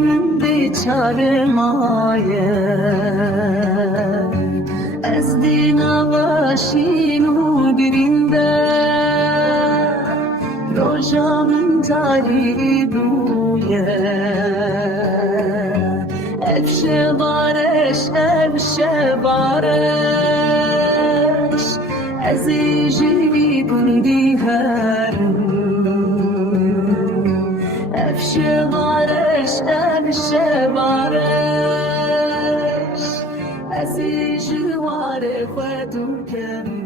من بیچاره مایه از دینا باشین و گرینده روژامın tarihi duye Efşe barış, efşe barış Ezîjî gundi herim Efşe barış, efşe barış Ezîjî ware xwe du kerim